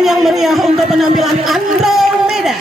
tangan yang meriah untuk penampilan Andromeda.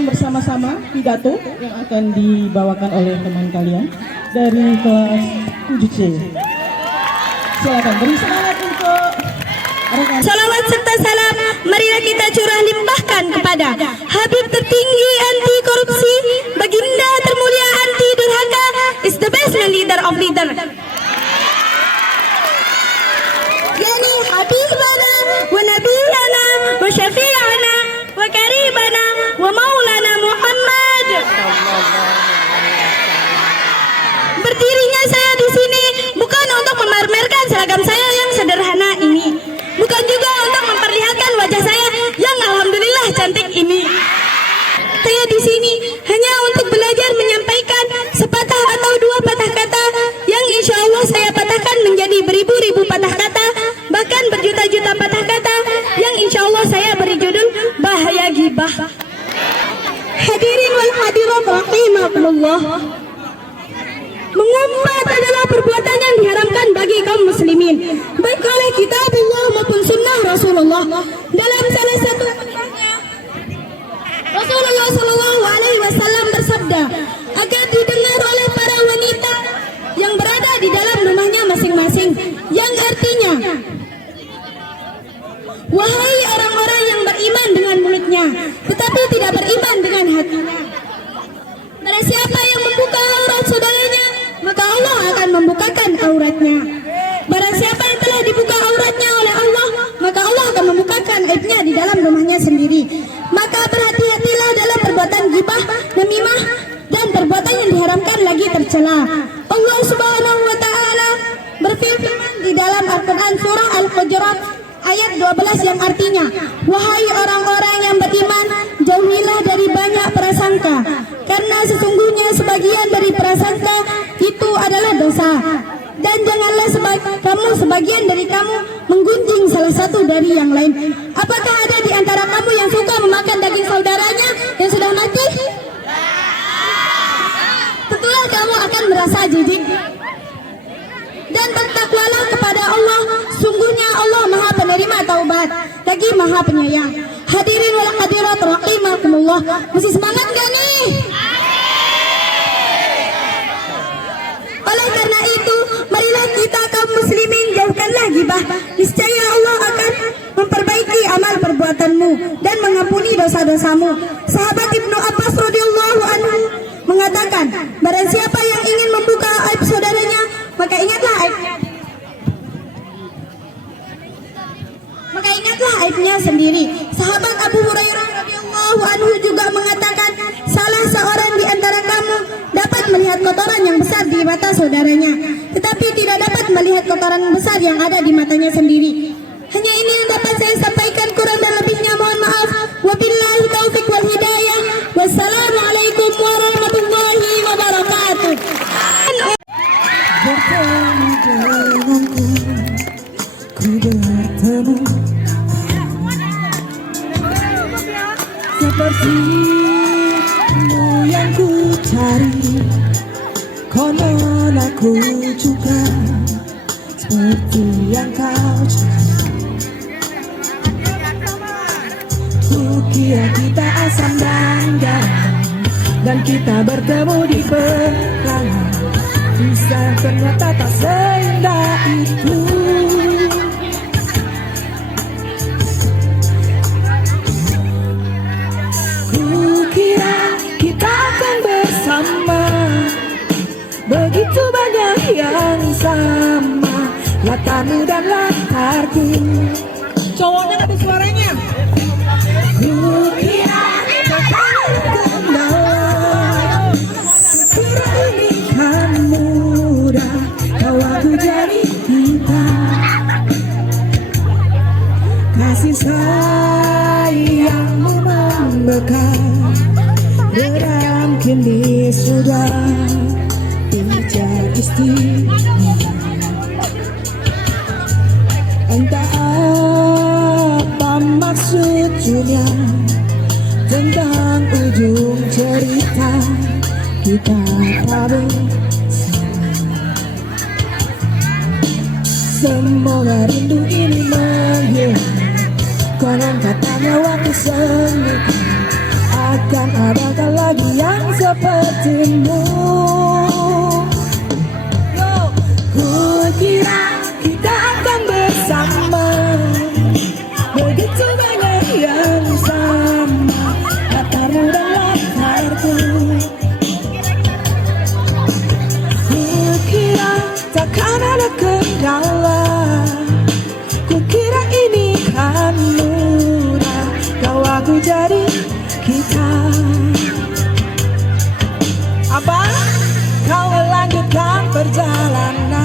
Bersama-sama pidato yang akan dibawakan oleh teman kalian dari kelas 7C. Silakan beri semangat untuk salawat serta salam marilah kita curah limpahkan kepada Habib tertinggi anti korupsi, baginda termulia anti durhaka, is the best leader of leader. Yani Habibana wa Nabiyana wa Syafi'ana wa Karibana wa Maulana seragam saya yang sederhana ini. Bukan juga untuk memperlihatkan wajah saya yang alhamdulillah cantik ini. Saya di sini hanya untuk belajar menyampaikan sepatah atau dua patah kata yang insya Allah saya patahkan menjadi beribu-ribu patah kata, bahkan berjuta-juta patah kata yang insya Allah saya beri judul bahaya gibah. Hadirin wal hadirat rahimakumullah. Mengumpat adalah perbuatan yang diharamkan bagi kaum muslimin, baik oleh kitabullah maupun sunnah Rasulullah. Dalam salah satu hadisnya, Rasulullah Shallallahu Alaihi Wasallam bersabda agar didengar oleh para wanita yang berada di dalam rumahnya masing-masing, yang artinya, wahai orang-orang yang beriman dengan mulutnya, tetapi tidak beriman dengan hatinya. Barang siapa yang membuka aurat saudaranya, maka Allah akan membukakan auratnya. Barang siapa yang telah dibuka auratnya oleh Allah, maka Allah akan membukakan aibnya di dalam rumahnya sendiri. Maka berhati-hatilah dalam perbuatan gibah, namimah, dan perbuatan yang diharamkan lagi tercela. Allah Subhanahu wa taala berfirman di dalam Al-Qur'an surah Al-Hujurat ayat 12 yang artinya, wahai orang-orang yang beriman, jauhilah dari banyak prasangka, karena sesungguhnya sebagian dari prasangka itu adalah dosa. Dan janganlah sebagian dari kamu menggunjing salah satu dari yang lain. Apakah ada di antara kamu yang suka memakan daging saudaranya yang sudah mati? Tentulah kamu akan merasa jijik. Dan bertakwalah kepada Allah, sungguhnya Allah Maha Penerima taubat, lagi Maha Penyayang. Hadirin wal hadirat rahimakumullah. Masih semangat gak nih? Oleh karena itu, marilah kita kaum muslimin jauhkanlah gibah. Niscaya Allah akan memperbaiki amal perbuatanmu dan mengampuni dosa-dosamu. Sahabat Ibnu Abbas radhiyallahu anhu mengatakan, barang siapa yang ingin membuka aib saudaranya, maka ingatlah aibnya sendiri. Sahabat Abu Hurairah radhiyallahu anhu juga mengatakan, salah seorang di antara kamu dapat melihat kotoran yang besar di mata saudaranya, tetapi tidak dapat melihat kotoran besar yang ada di matanya sendiri. Hanya ini yang dapat saya sampaikan, kurang dan lebihnya mohon maaf. Wabillahi taufiq wal hidayah. Wassalamualaikum warahmatullahi wabarakatuh. Bertemu denganku, ku bertemu sepertimu yang ku cari. Konon aku juga seperti yang kau cari. Kukira kita asam dan garam, dan kita bertemu di perangan. Bisa ternyata tak seindah itu. Kukira kita akan bersama, begitu banyak yang sama, latarmu dan latarku. Cowoknya ada suaranya. Kukira takkan kenal, kukira ini kan mudah, kau aku jadi kita. Kasih sayangmu membekas, geram kini sudah tidak istimewa. Entah apa maksudnya tentang ujung cerita kita tak bersama. Semoga rindu ini menghilang. Konon katanya waktu sengit akan adakah lagi yang sepertimu. Kukira kita akan bersama, begitu banyak yang sama, latarmu dan latarku. Kukira takkan ada kendala, kukira ini kan mudah, kau aku jadi kita. Apa? Kau melanjutkan perjalananmu.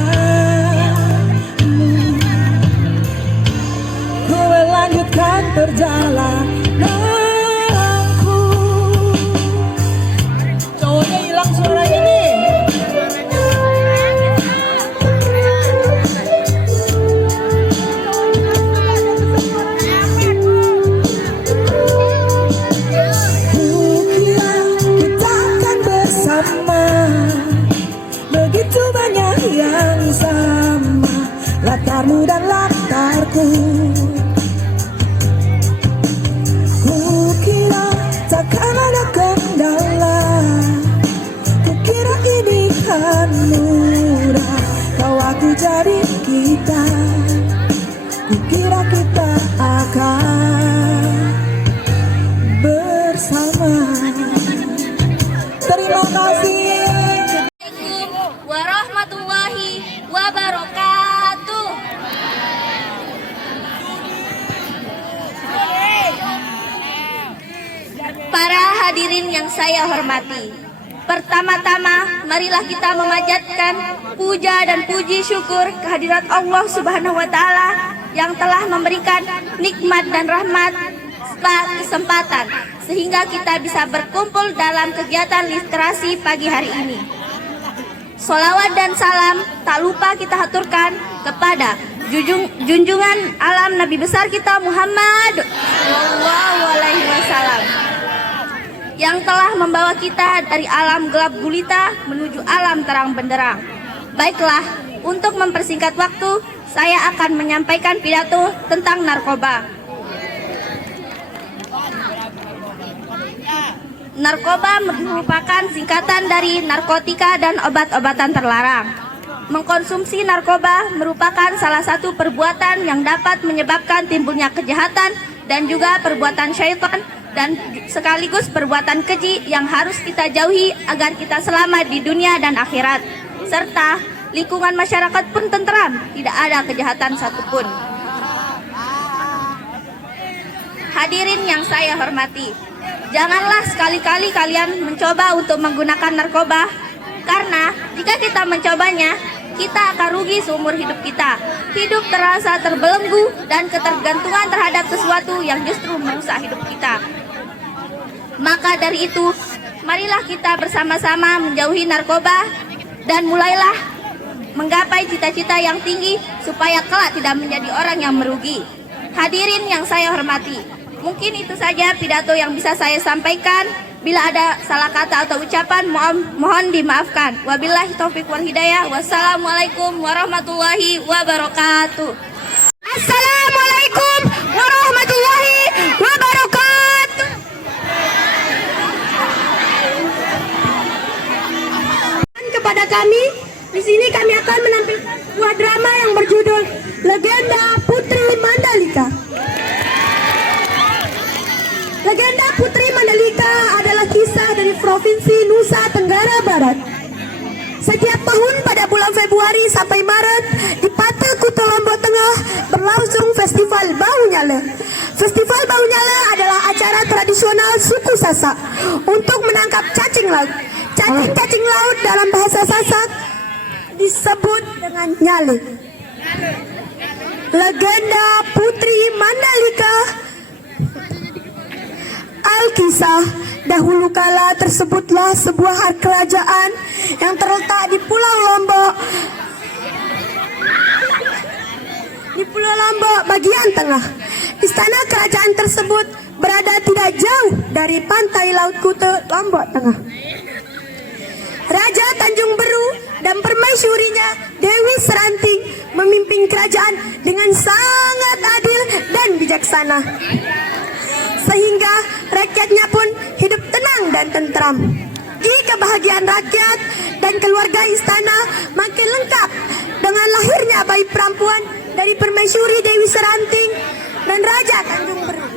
perjalananku. Cowoknya hilang suaranya nih. Kukira kita akan bersama, begitu banyak yang sama, latarmu dan latarku. Kukira takkan ada kendala, kukira ini kan mudah, kau aku jadi kita, kukira kita akan bersama. Terima kasih. Assalamualaikum warahmatullahi wabarakatuh. Para hadirin yang saya hormati, pertama-tama marilah kita memanjatkan puja dan puji syukur kehadirat Allah Subhanahu wa taala yang telah memberikan nikmat dan rahmat serta kesempatan sehingga kita bisa berkumpul dalam kegiatan literasi pagi hari ini. Sholawat dan salam tak lupa kita haturkan kepada junjungan alam Nabi besar kita Muhammad Sallallahu Alaihi Wasallam yang telah membawa kita dari alam gelap gulita menuju alam terang benderang. Baiklah, untuk mempersingkat waktu, saya akan menyampaikan pidato tentang narkoba. Narkoba merupakan singkatan dari narkotika dan obat-obatan terlarang. Mengkonsumsi narkoba merupakan salah satu perbuatan yang dapat menyebabkan timbulnya kejahatan dan juga perbuatan syaitan dan sekaligus perbuatan keji yang harus kita jauhi agar kita selamat di dunia dan akhirat. Serta lingkungan masyarakat pun tentram, tidak ada kejahatan satupun. Hadirin yang saya hormati, janganlah sekali-kali kalian mencoba untuk menggunakan narkoba, karena jika kita mencobanya, kita akan rugi seumur hidup kita. Hidup terasa terbelenggu dan ketergantungan terhadap sesuatu yang justru merusak hidup kita. Maka dari itu, marilah kita bersama-sama menjauhi narkoba dan mulailah menggapai cita-cita yang tinggi supaya kelak tidak menjadi orang yang merugi. Hadirin yang saya hormati, mungkin itu saja pidato yang bisa saya sampaikan. Bila ada salah kata atau ucapan, mohon dimaafkan. Wabillahi taufiq wal hidayah. Wassalamualaikum warahmatullahi wabarakatuh. Assalamualaikum warahmatullahi wabarakatuh. Kepada kami, di sini kami akan menampilkan sebuah drama yang berjudul Legenda Putri Mandalika. Legenda Putri Mandalika adalah kisah dari Provinsi Nusa Tenggara Barat. Setiap tahun pada bulan Februari sampai Maret di Pata Kuta Lombok Tengah berlangsung Festival Bau Nyala. Festival Bau Nyala adalah acara tradisional suku Sasak untuk menangkap cacing laut. Cacing-cacing laut dalam bahasa Sasak disebut dengan nyale. Legenda Putri Mandalika. Alkisah, dahulu kala tersebutlah sebuah kerajaan yang terletak di Pulau Lombok. Di Pulau Lombok bagian tengah. Istana kerajaan tersebut berada tidak jauh dari pantai Laut Kuta Lombok Tengah. Raja Tanjung Beru dan permaisurinya Dewi Seranting memimpin kerajaan dengan sangat adil dan bijaksana, sehingga rakyatnya pun hidup tenang dan tentram. Di kebahagiaan rakyat dan keluarga istana makin lengkap dengan lahirnya bayi perempuan dari permaisuri Dewi Seranting dan Raja Tanjung Beru.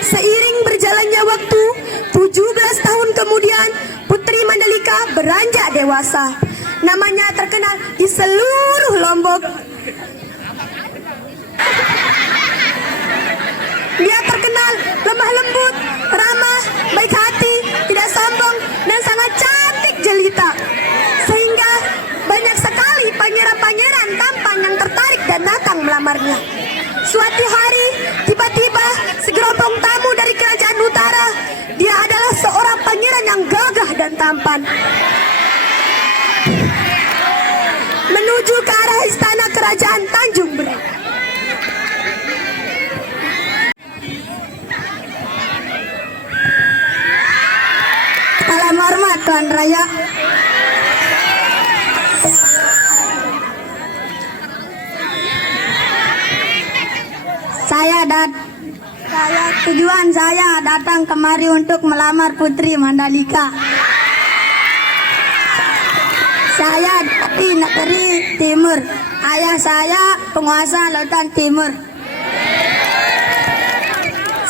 Seiring berjalannya waktu, 17 tahun kemudian Putri Mandalika beranjak dewasa. Namanya terkenal di seluruh Lombok. Dia terkenal lemah lembut, ramah, baik hati, tidak sombong, dan sangat cantik jelita. Sehingga banyak sekali pangeran-pangeran tampan datang melamarnya. Suatu hari, tiba-tiba segerombol tamu dari kerajaan utara. Dia adalah seorang pangeran yang gagah dan tampan. Menuju ke arah istana kerajaan Tanjung Beri. Salam hormat Tuan Raja. Tujuan saya datang kemari untuk melamar Putri Mandalika. Saya dari negeri timur. Ayah saya penguasa lautan timur.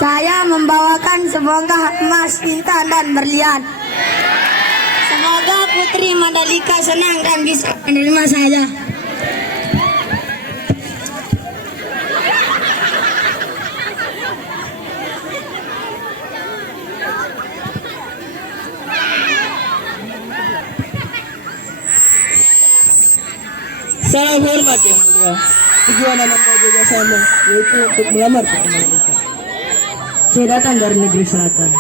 Saya membawakan sebongkah emas, intan dan berlian. Semoga Putri Mandalika senang dan bisa menerima saya. Salam hormat yang mulia. Tujuan anak juga sama, yaitu untuk melamar Putri Mandalika. Saya datang dari negeri selatan.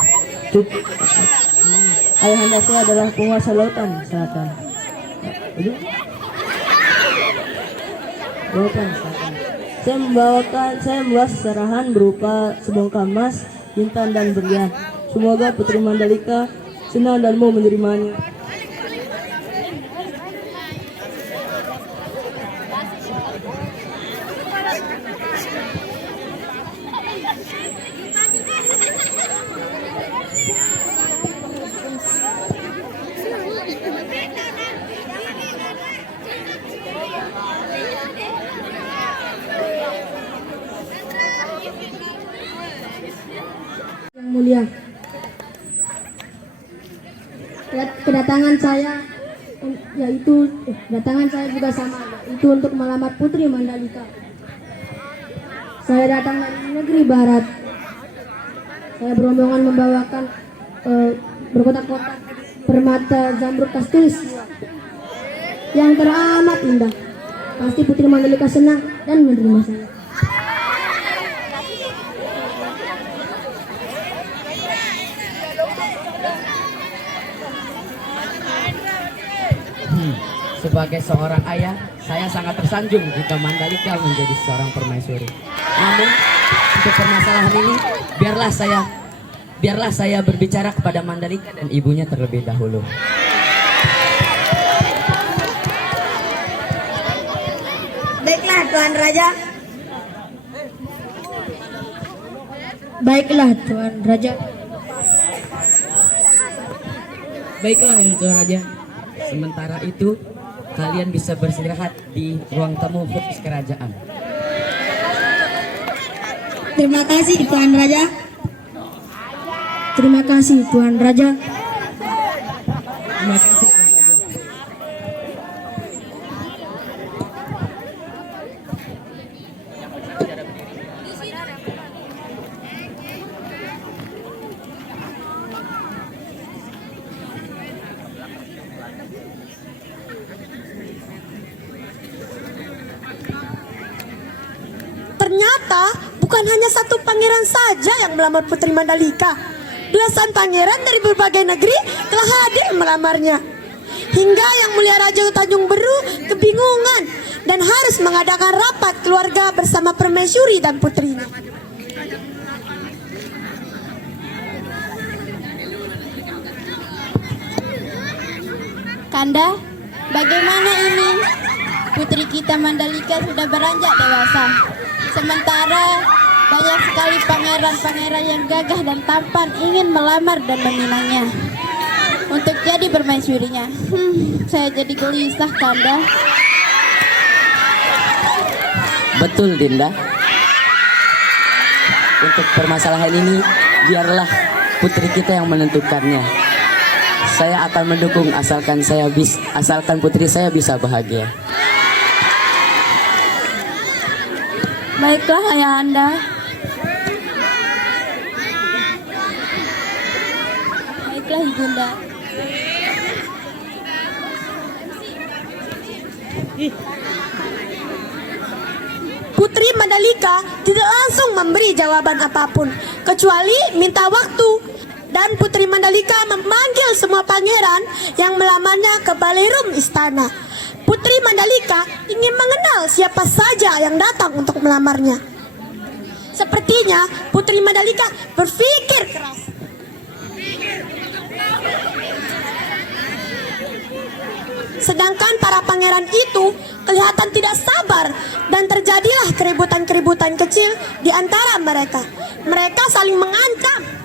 Ayahanda saya adalah penguasa lautan selatan. Lautan selatan. Saya membawa serahan berupa sebongkah emas, intan dan berlian. Semoga Putri Mandalika senang dan mau menerimanya. Yang mulia, kedatangan saya juga sama, itu untuk melamar Putri Mandalika. Saya datang dari negeri barat. Saya berombongan membawakan berkotak-kotak permata zamrud kastulis yang teramat indah. Pasti Putri Mandalika senang dan menerima saya. Sebagai seorang ayah, saya sangat tersanjung jika Mandalika menjadi seorang permaisuri. Namun, untuk permasalahan ini, biarlah saya berbicara kepada Mandalika dan ibunya terlebih dahulu. Baiklah Tuan Raja. Baiklah Tuan Raja. Baiklah, Tuan Raja. Sementara itu, kalian bisa beristirahat di ruang tamu khusus kerajaan. Terima kasih Tuan Raja. Terima kasih Tuan Raja. Terima kasih. Ternyata bukan hanya satu pangeran saja yang melamar Putri Mandalika. Belasan pangeran dari berbagai negeri telah hadir melamarnya. Hingga Yang Mulia Raja Tanjung Beru kebingungan dan harus mengadakan rapat keluarga bersama permaisuri dan putrinya. Kanda, bagaimana ini? Putri kita Mandalika sudah beranjak dewasa. Sementara banyak sekali pangeran-pangeran yang gagah dan tampan ingin melamar dan meminangnya untuk jadi permaisurinya. Saya jadi gelisah, Kanda. Betul, Dinda. Untuk permasalahan ini, biarlah putri kita yang menentukannya. Saya akan mendukung asalkan putri saya bisa bahagia. Baiklah, Ayahanda. Baiklah, Ibunda. Mandalika tidak langsung memberi jawaban apapun, kecuali minta waktu. Dan Putri Mandalika memanggil semua pangeran yang melamarnya ke ballroom istana. Putri Mandalika ingin mengenal siapa saja yang datang untuk melamarnya. Sepertinya Putri Mandalika berpikir keras. Sedangkan para pangeran itu kelihatan tidak sabar dan terjadilah keributan-keributan kecil di antara mereka. Mereka saling mengancam.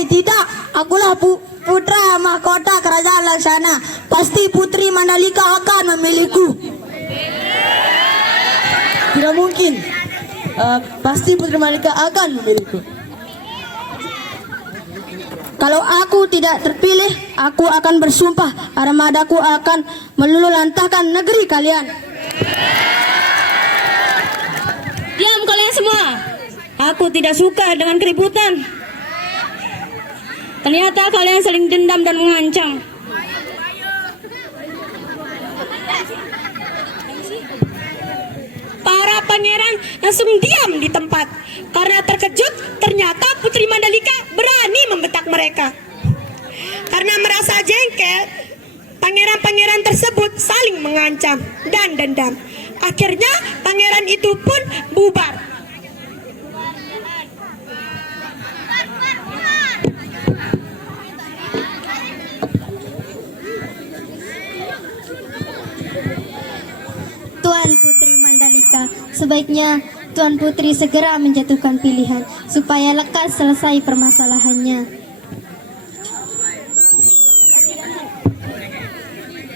Tidak, akulah putra mahkota kerajaan Laksana. Pasti Putri Mandalika akan memilihku. Tidak mungkin. Pasti Putri Mandalika akan memilihku. Kalau aku tidak terpilih, aku akan bersumpah armadaku akan meluluhlantahkan negeri kalian. Diam kalian semua. Aku tidak suka dengan keributan. Ternyata kalian saling dendam dan mengancam. Para pangeran langsung diam di tempat karena terkejut ternyata Putri Mandalika berani membentak mereka. Karena merasa jengkel, pangeran-pangeran tersebut saling mengancam dan dendam. Akhirnya pangeran itu pun bubar. Tuan Putri Mandalika, sebaiknya Tuan Putri segera menjatuhkan pilihan supaya lekas selesai permasalahannya.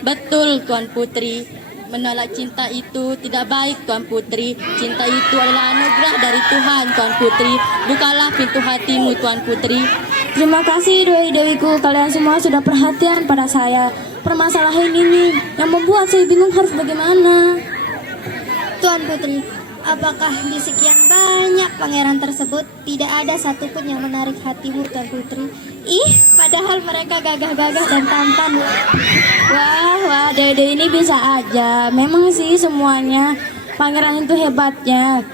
Betul Tuan Putri, menolak cinta itu tidak baik Tuan Putri. Cinta itu adalah anugerah dari Tuhan Tuan Putri. Bukalah pintu hatimu Tuan Putri. Terima kasih dewi-dewiku, kalian semua sudah perhatian pada saya. Permasalahan ini yang membuat saya bingung harus bagaimana. Tuan Putri, apakah di sekian banyak pangeran tersebut tidak ada satupun yang menarik hatimu Tuan Putri? Padahal mereka gagah-gagah dan tampan. Wah, dewi-dewi ini bisa aja. Memang sih semuanya pangeran itu hebatnya.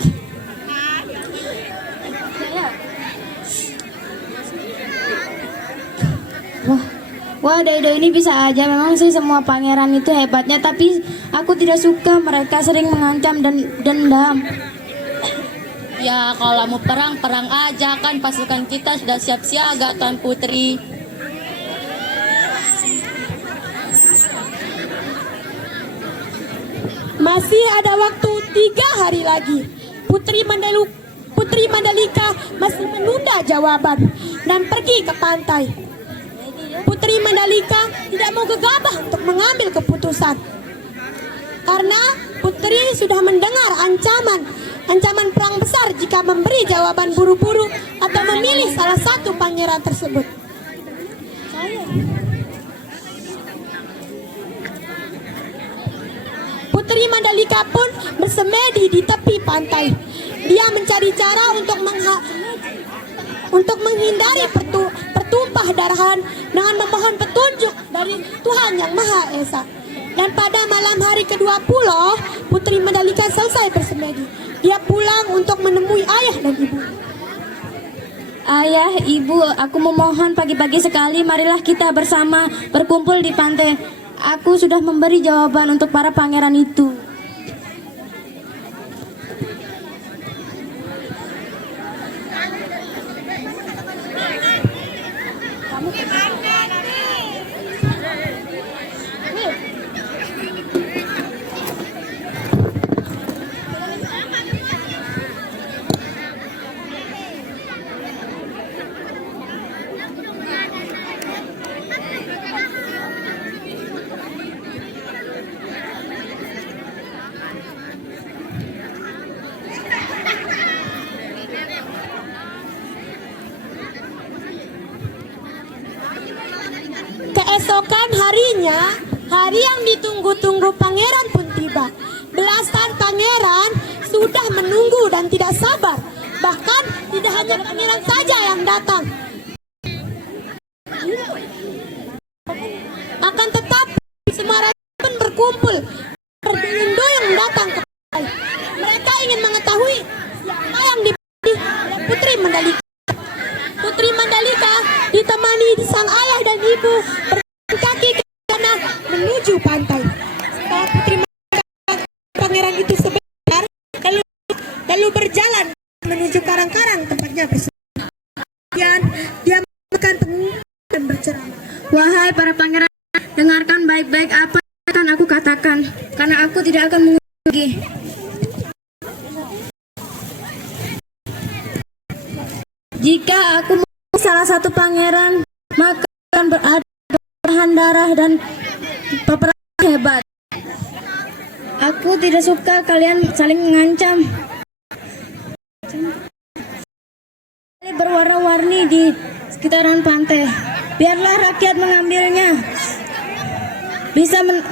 Wah, dewi-dewi ini bisa aja. Memang sih semua pangeran itu hebatnya. Tapi aku tidak suka mereka sering mengancam dan dendam. Ya kalau mau perang, perang aja kan pasukan kita sudah siap siaga Tuan Putri. Masih ada waktu 3 hari lagi. Putri Mandalika masih menunda jawaban dan pergi ke pantai. Putri Mandalika tidak mau gegabah untuk mengambil keputusan. Karena Putri sudah mendengar ancaman perang besar jika memberi jawaban buru-buru atau memilih salah satu pangeran tersebut. Putri Mandalika pun bersemedi di tepi pantai. Dia mencari cara untuk menghindari pertumpah darahan dengan memohon petunjuk dari Tuhan Yang Maha Esa. Dan pada malam hari ke-20, Putri Mandalika selesai bersemedi. Dia pulang untuk menemui ayah dan ibu. Ayah, ibu, aku memohon pagi-pagi sekali marilah kita bersama berkumpul di pantai. Aku sudah memberi jawaban untuk para pangeran itu. Keesokan harinya, hari yang ditunggu-tunggu pangeran pun tiba. Belasan pangeran sudah menunggu dan tidak sabar. Bahkan tidak hanya pangeran saja yang datang. Akan tetapi semua raja pun berkumpul berduyun-duyun datang ke pantai. Mereka ingin mengetahui siapa yang dipilih oleh Putri Mandalika. Putri Mandalika ditemani sang ayah dan ibu berjalan kaki ke sana menuju pantai. Setelah Putri Mandalika pangeran itu sebentar, lalu berjalan menuju karang-karang tempatnya bersembunyi. Kemudian dia makan pengumuman dan berceramah. Wahai para pangeran, dengarkan baik-baik apa yang akan aku katakan, karena aku tidak akan mengulangi lagi. Jika aku menjadi salah satu pangeran, maka akan berada peperangan darah dan peperangan hebat. Aku tidak suka kalian saling mengancam. Berwarna-warni di sekitaran pantai. Biarlah rakyat mengambilnya.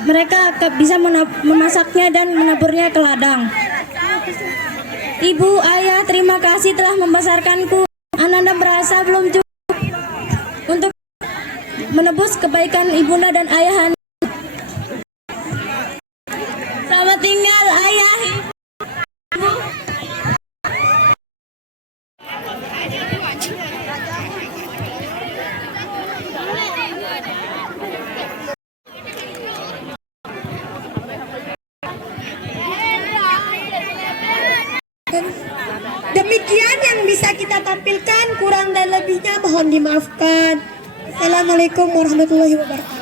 Mereka bisa memasaknya dan menaburnya ke ladang. Ibu, ayah, terima kasih telah membesarkanku. Ananda merasa belum cukup untuk menebus kebaikan ibunda dan ayah. Selamat tinggal, ayah. Ibu. Demikian yang bisa kita tampilkan, kurang dan lebihnya mohon dimaafkan. Assalamualaikum warahmatullahi wabarakatuh.